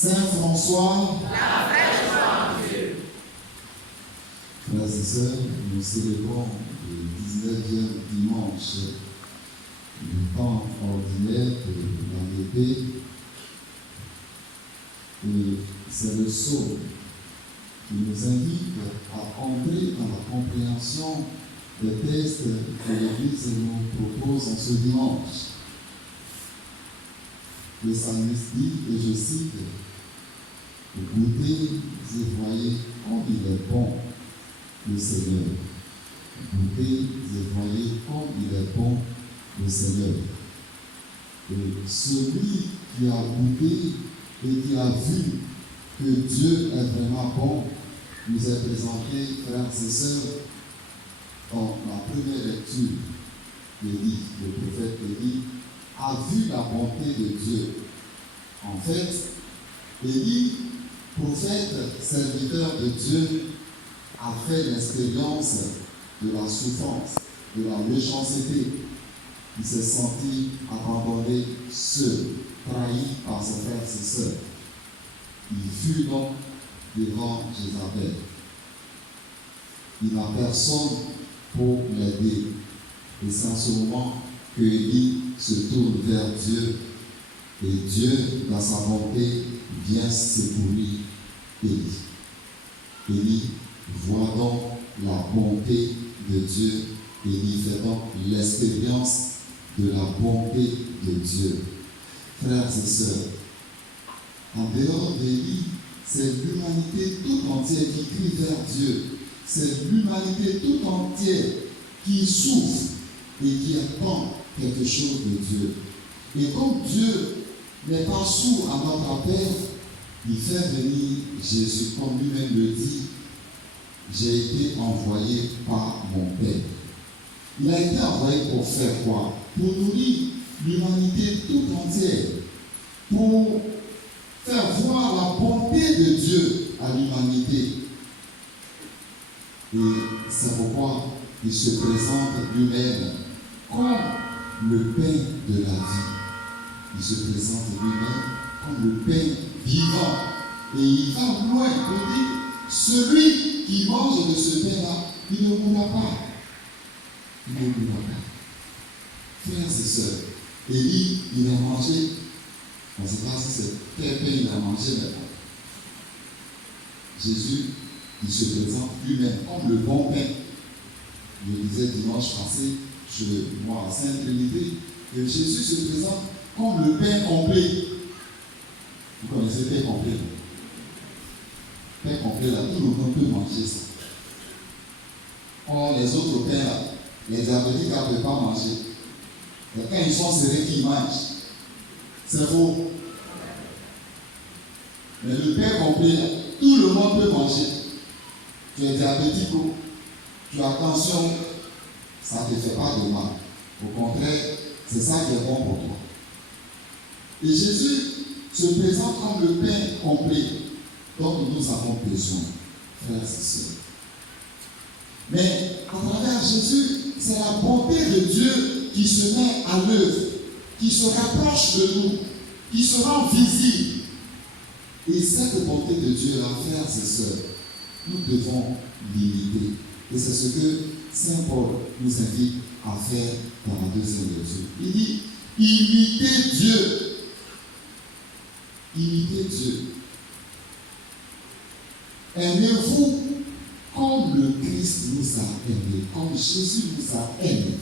Saint François, la fraîche en Dieu. Frères et sœurs, nous célébrons le 19e dimanche du temps ordinaire de l'année B. Et c'est le psaume qui nous invite à entrer dans la compréhension des textes que l'Église nous propose en ce dimanche. Le psalmiste dit, et je cite, « Goûtez et voyez comme il est bon, le Seigneur. Goûtez et voyez comme il est bon, le Seigneur. » Et celui qui a goûté et qui a vu que Dieu est vraiment bon, nous est présenté, frères et sœurs, dans la première lecture d'Élie. Le prophète Élie a vu la bonté de Dieu. En fait, Élie, prophète, serviteur de Dieu, a fait l'expérience de la souffrance, de la méchanceté. Il s'est senti abandonné, seul, trahi par ses frères et sœurs. Il fut donc devant Jézabel. Il n'a personne pour l'aider. Et c'est en ce moment que Élie se tourne vers Dieu. Et Dieu, dans sa bonté, vient secourir Élie. Élie voit donc la bonté de Dieu. Élie fait donc l'expérience de la bonté de Dieu. Frères et sœurs, en dehors d'Élie, c'est l'humanité tout entière qui crie vers Dieu. C'est l'humanité tout entière qui souffre et qui attend quelque chose de Dieu. Et comme Dieu n'est pas sourd à notre appel, il fait venir Jésus, comme lui-même le dit, « J'ai été envoyé par mon Père ». Il a été envoyé pour faire quoi? Pour nourrir l'humanité tout entière, pour faire voir la bonté de Dieu à l'humanité. Et c'est pourquoi il se présente lui-même comme le pain de la vie. Il se présente lui-même comme le pain vivant. Et il va loin pour dire, celui qui mange de ce pain-là, il ne mourra pas. Il ne mourra pas. Frères et sœurs, Élie, il a mangé, on ne sait pas si c'est quel pain il a mangé, mais bon. Jésus, il se présente lui-même comme le bon pain. Je le disais dimanche passé, moi à Sainte-Trinité, que Jésus se présente comme le pain complet. Vous connaissez le pain complet? Le pain complet, là, tout le monde peut manger ça. Or, les autres pains, là, les diabétiques ne peuvent pas manger. Et quand ils sont serrés, qu'ils mangent. C'est faux. Mais le pain complet, là, tout le monde peut manger. Tu es diabétique, tu as tension, ça ne te fait pas de mal. Au contraire, c'est ça qui est bon pour toi. Et Jésus se présente comme le pain complet dont nous avons besoin, frères et sœurs. Mais à travers Jésus, c'est la bonté de Dieu qui se met à l'œuvre, qui se rapproche de nous, qui se rend visible. Et cette bonté de Dieu, là, frères et sœurs, nous devons l'imiter. Et c'est ce que Saint Paul nous invite à faire dans la deuxième lecture. Il dit, imitez Dieu. Imitez Dieu. Aimez-vous comme le Christ nous a aimés, comme Jésus nous a aimés.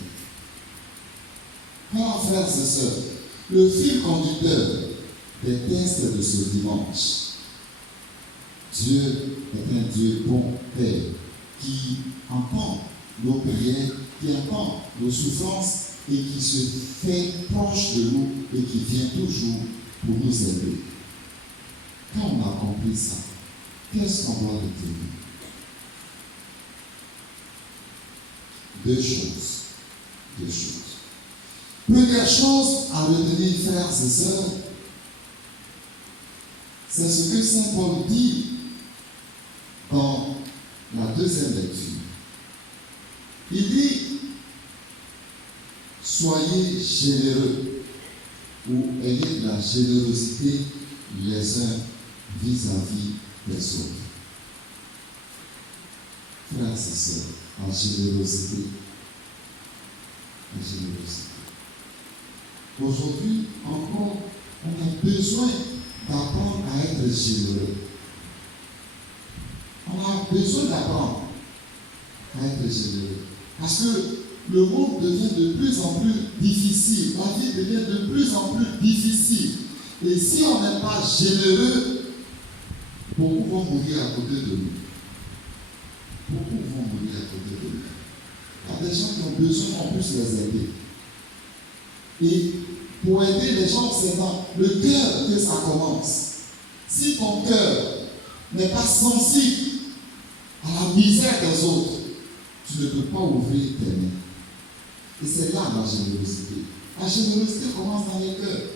Alors, frères et sœurs, le fil conducteur des textes de ce dimanche, Dieu est un Dieu bon Père qui entend nos prières, qui entend nos souffrances et qui se fait proche de nous et qui vient toujours pour nous aider. Quand on a compris ça, qu'est-ce qu'on doit retenir? Deux choses. Première chose à retenir, frères et sœurs, c'est ce que Saint Paul dit dans la deuxième lecture. Il dit, soyez généreux ou ayez de la générosité les uns vis-à-vis des autres. Frères et sœurs, en générosité. En générosité. Aujourd'hui, encore, on a besoin d'apprendre à être généreux. On a besoin d'apprendre à être généreux. Parce que le monde devient de plus en plus difficile. La vie devient de plus en plus difficile. Et si on n'est pas généreux, beaucoup vont mourir à côté de nous. Beaucoup vont mourir à côté de nous. Il y a des gens qui ont besoin qu'on puisse les aider. Et pour aider les gens, c'est dans le cœur que ça commence. Si ton cœur n'est pas sensible à la misère des autres, tu ne peux pas ouvrir tes mains. Et c'est là la générosité. La générosité commence dans les cœurs.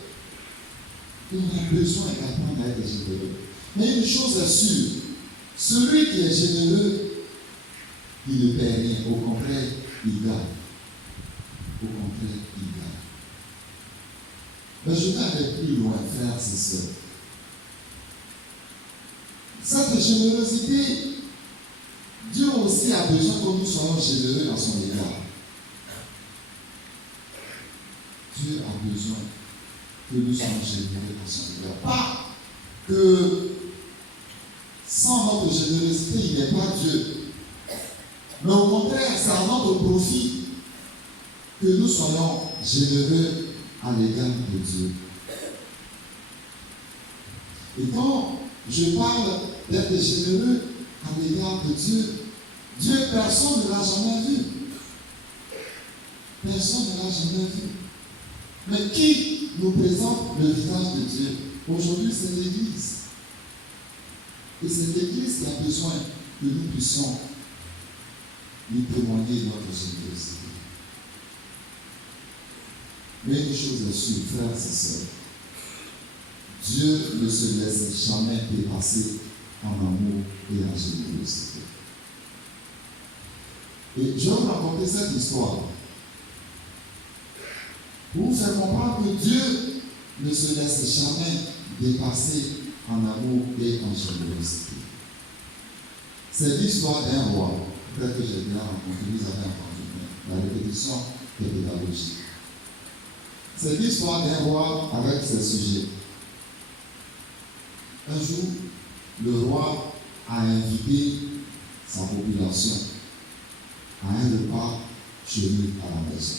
Et on a besoin d'apprendre à être généreux. Mais une chose est sûre, celui qui est généreux, il ne perd rien. Au contraire, il gagne. Au contraire, il gagne. Mais je vais aller plus loin, frères et sœurs. Cette générosité, Dieu aussi a besoin que nous soyons généreux à son égard. Dieu a besoin que nous soyons généreux à son égard. Pas que sans notre générosité, il n'est pas Dieu. Mais au contraire, c'est à notre profit que nous soyons généreux à l'égard de Dieu. Et quand je parle d'être généreux à l'égard de Dieu, Dieu, personne ne l'a jamais vu. Personne ne l'a jamais vu. Mais qui nous présente le visage de Dieu? Aujourd'hui, c'est l'Église. Et c'est l'Église qui a besoin que nous puissions lui témoigner notre générosité. Mais une chose est sûre, frères et sœurs, Dieu ne se laisse jamais dépasser en amour et en générosité. Et je vais vous raconter cette histoire pour vous faire comprendre que Dieu ne se laisse jamais dépasser en amour et en générosité. C'est l'histoire d'un roi. Peut-être que j'ai bien rencontré, vous avez entendu la répétition est pédagogique. C'est l'histoire d'un roi avec ses sujets. Un jour, le roi a invité sa population à un repas chez lui à la maison.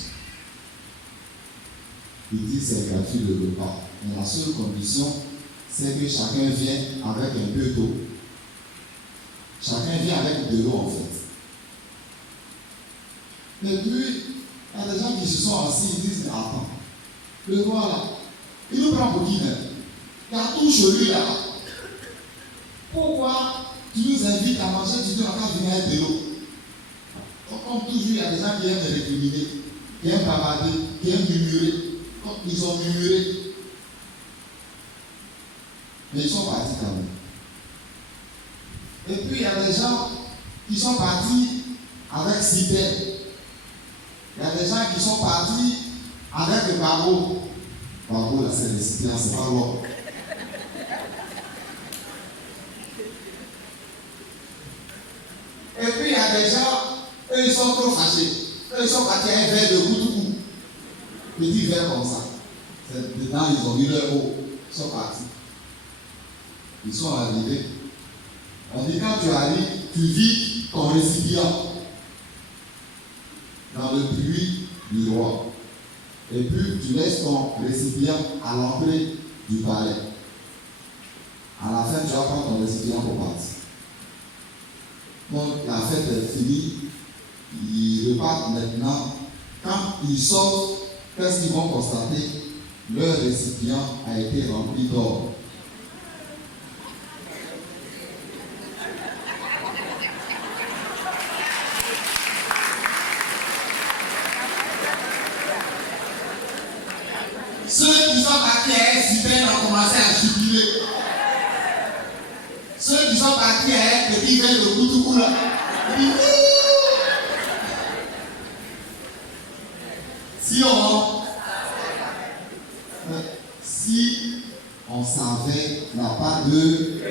Il dit c'est gratuit le repas. Mais la seule condition, c'est que chacun vienne avec un peu d'eau. Chacun vient avec de l'eau en fait. Et puis, il y a des gens qui se sont assis, ils disent, attends, le roi là, il nous prend pour qui même? Il y a tout chez lui là. Pourquoi tu nous invites à manger, tu dis, on va venir avec de l'eau? Comme toujours, il y a des gens qui aiment récriminer, qui aiment bavarder, qui aiment murmurer. Comme ils ont murmuré. Mais ils sont partis quand même. Et puis, il y a des gens qui sont partis avec citerne. Il y a des gens qui sont partis avec le barreau. Barreau, là, c'est le récipient, c'est pas l'or. Et puis, il y a des gens, eux, ils sont trop fâchés. Eux, ils sont partis à un verre de goût. Petit verre comme ça. Dedans, ils ont mis leur eau. Ils sont partis. Ils sont arrivés. On dit, quand tu arrives, tu vides ton récipient dans le puits du roi. Et puis, tu laisses ton récipient à l'entrée du palais. À la fin, tu vas prendre ton récipient pour partir. Donc, la fête est finie. Ils repartent maintenant. Quand ils sortent, qu'est-ce qu'ils vont constater? Leur récipient a été rempli d'or. Ceux qui sont partis à un citerne ont commencé à jubiler. Ceux qui sont partis à un petit verre de Koutoukou là, ils disent si on savait la part de...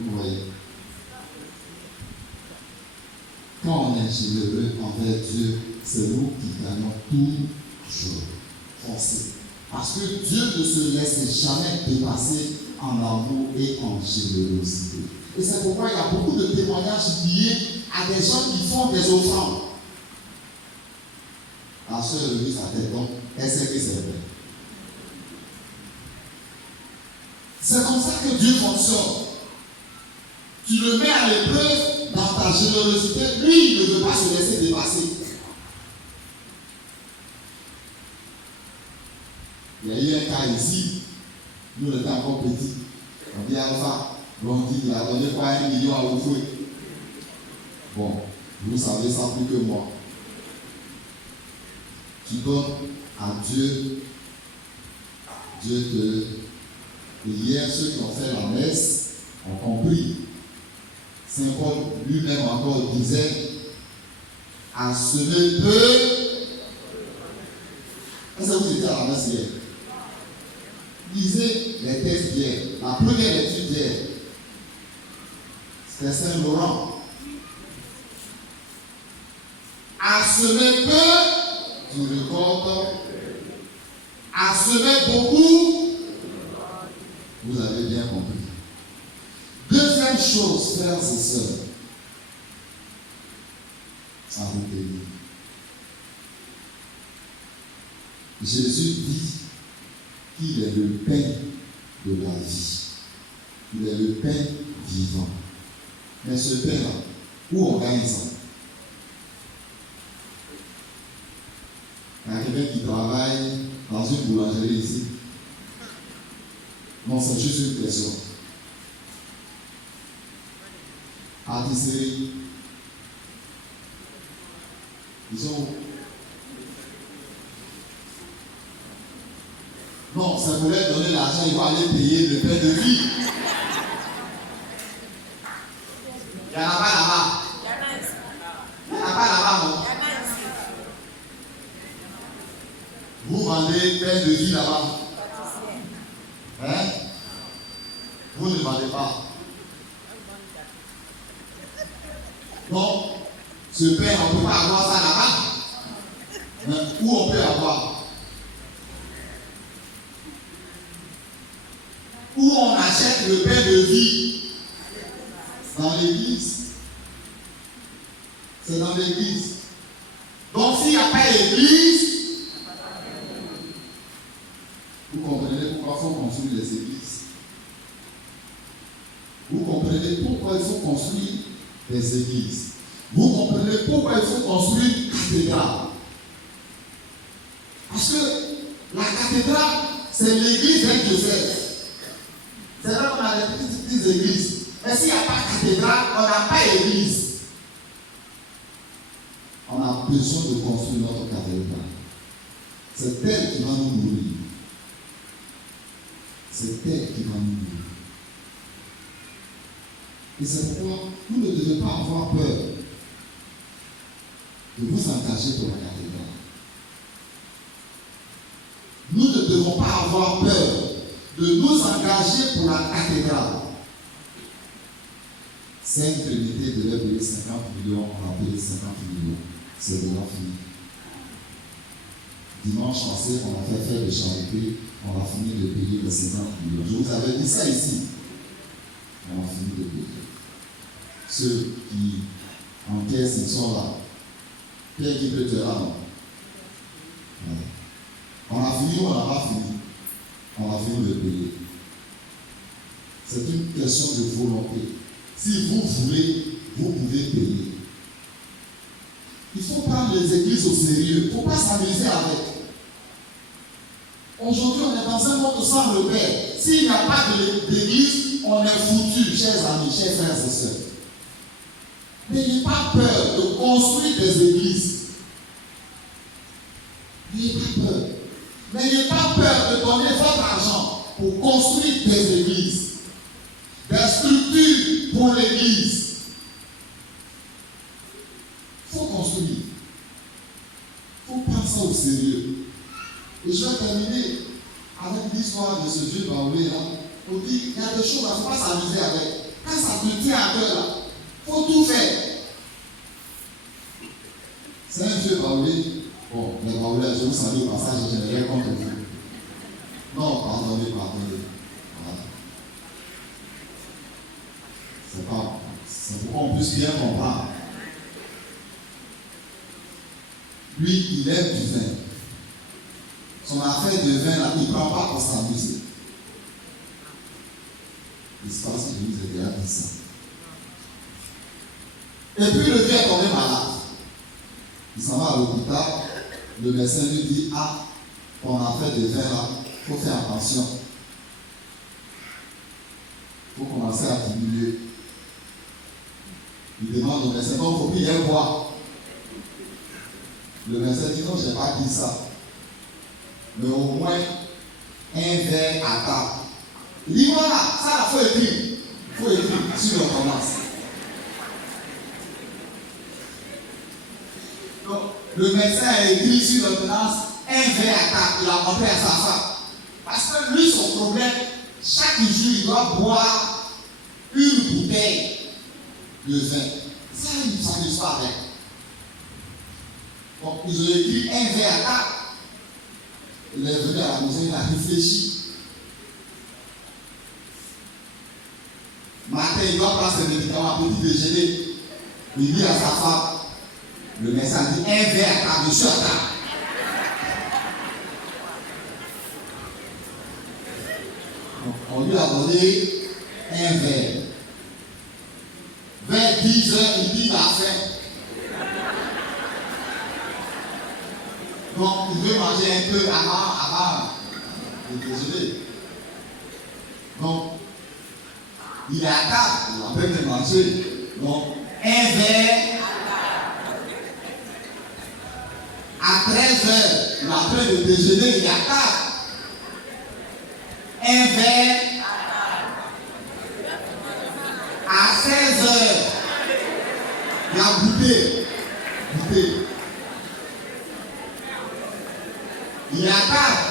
Vous voyez. Quand on est généreux envers Dieu, c'est nous qui gagnons toujours. Forcé. Parce que Dieu ne se laisse jamais dépasser en amour et en générosité. Et c'est pourquoi il y a beaucoup de témoignages liés à des gens qui font des offrandes. La sœur Louise a tête donc, elle sait que c'est vrai. C'est comme ça que Dieu fonctionne. Tu le mets à l'épreuve dans ta générosité. Lui, il ne veut pas se laisser dépasser. Il y a eu un cas ici. Nous, on était encore petits. On dit Alpha. On dit il a donné quoi 1 million à Oufoué. Bon, vous savez ça plus que moi. Tu donnes à Dieu. Dieu te. Et hier, ceux qui ont fait la messe ont compris. Saint Paul lui-même encore disait à semer peu. Est-ce que vous étiez à la messe hier? Lisez les textes d'hier. La première étude d'hier, c'était Saint Laurent. À semer peu, tu récoltes. À semer beaucoup, vous avez bien compris. Deuxième chose, frères et sœurs, à retenir. Jésus dit qu'il est le pain de la vie. Il est le pain vivant. Mais ce pain-là, où on gagne ça? Il y a quelqu'un qui travaille dans une boulangerie ici. Non, c'est juste une question. Pâtisserie. Ils ont. Non, ça voulait donner l'argent, il va aller payer le pain de vie. Il n'y en a pas là-bas. Il n'y en a pas là-bas, non? Vous vendez pain de vie là-bas. Hein? Vous ne vendez pas. Non, ce pain, on ne peut pas avoir ça là-bas. Hein? Où on peut avoir? Où on achète le pain de vie? Dans l'église. C'est dans l'église. Donc s'il n'y a pas d'église, vous comprenez pourquoi il faut construire les églises. Vous comprenez pourquoi il faut construire des églises. Vous comprenez pourquoi il faut construire une cathédrale. Parce que la cathédrale, c'est l'église d'un diocèse. C'est vrai qu'on a des petites églises. Mais s'il n'y a pas de cathédrale, on n'a pas d'église. On a besoin de construire notre cathédrale. C'est elle qui va nous nourrir. C'est elle qui va nous nourrir. Et c'est pourquoi vous ne devez pas avoir peur de vous engager pour la cathédrale. Nous ne devons pas avoir peur de nous engager pour la cathédrale. Sainte Trinité devait payer 50 millions, on a payé 50 millions. C'est déjà fini. Dimanche passé, on a fait faire de charité, on a fini de payer les 50 millions. Je vous avais dit ça ici. On a fini de payer. Ceux qui encaissent, ils sont là. Pierre qui peut te là, non? Ouais. On a fini ou on n'a pas fini? On a fini de payer. C'est une question de volonté. Si vous voulez, vous pouvez payer. Il faut prendre les églises au sérieux. Il ne faut pas s'amuser avec. Aujourd'hui, on est dans un monde sans repère. S'il n'y a pas d'église, on est foutu, chers amis, chers frères et sœurs. N'ayez pas peur de construire des églises. N'ayez pas peur. N'ayez pas peur de donner votre argent pour construire des églises, des structures pour l'église. Il faut construire. Il faut prendre ça au sérieux. Et je vais terminer avec l'histoire de ce vieux baoulé là. On dit, il y a des choses, il ne faut pas s'amuser avec. Quand ça te tient à cœur là, il faut tout faire. C'est un vieux baoulé. Bon, les baoulés, je vous salue au passage, je n'ai rien contre vous. Non, pardonnez. Voilà. C'est pour qu'on puisse bien comprendre. Lui, il aime du vin. Son affaire de vin, là, il ne prend pas pour s'amuser. Il se passe que je vous ai déjà dit ça. Et puis le vieux est tombé malade. Il s'en va à l'hôpital. Le médecin lui dit, ah, ton affaire de vin, là, il faut faire attention. Il faut commencer à diminuer. Il demande au médecin, non, il faut bien boire. Le médecin dit, non, je n'ai pas dit ça. Mais au moins, un verre à table. Il dit, voilà, ça, il faut écrire. Il faut écrire sur l'ordonnance. Donc, le médecin a écrit sur l'ordonnance un verre à table. Il a montré à sa femme. Parce que lui, son problème, chaque jour, il doit boire une bouteille de vin. Ça, il ne s'amuse pas avec. Donc, ils ont écrit un verre à table. Il est venu à la maison, il a réfléchi. Matin, il doit prendre ses médicaments à petit déjeuner. Il dit à sa femme, le médecin dit un verre à table, je suis à table. Donc, on lui a donné un verre. Vers 10 heures, il dit il a faim. Donc, il veut manger un peu avant le déjeuner. Donc, il est à table, il est en train de manger. Donc, un verre à 13 heures, il est en train de déjeuner, il est à table. Un verre à 16 heures, il a goûté. Il est à table.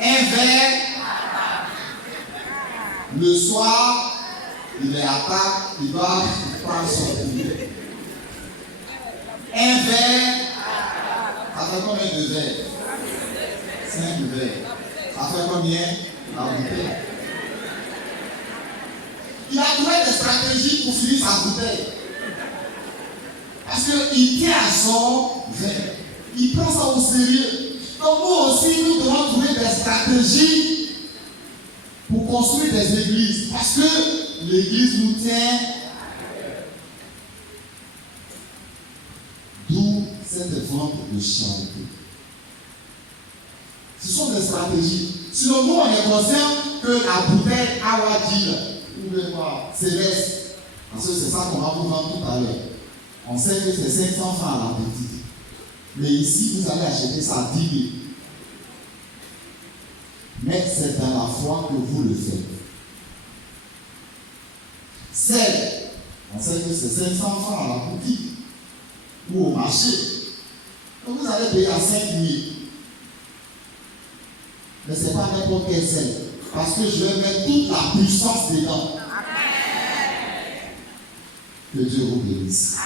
Un verre. Le soir, il est à table, il va prendre son dîner. Un verre. Ça fait combien de verres? 5 verres. Ça fait combien? La bouteille. Il a trouvé des stratégies pour finir sa bouteille. Parce qu'il tient à son verre. Il prend ça au sérieux. Donc nous aussi, nous devons trouver des stratégies pour construire des églises. Parce que l'église nous tient. D'où cette vente de charité. Ce sont des stratégies. Sinon, nous, on est conscient que la bouteille Awadil, ou bien quoi, céleste, parce que c'est ça qu'on va vous vendre tout à l'heure. On sait que c'est 500 francs à la petite. Mais ici, vous allez acheter ça 10 000. Mais c'est dans la foi que vous le faites. Celle, on sait que c'est 500 francs à la boutique ou au marché. Donc vous allez payer à 5 000. Mais ce n'est pas n'importe quelle celle. Parce que je vais mettre toute la puissance dedans. Que Dieu vous bénisse.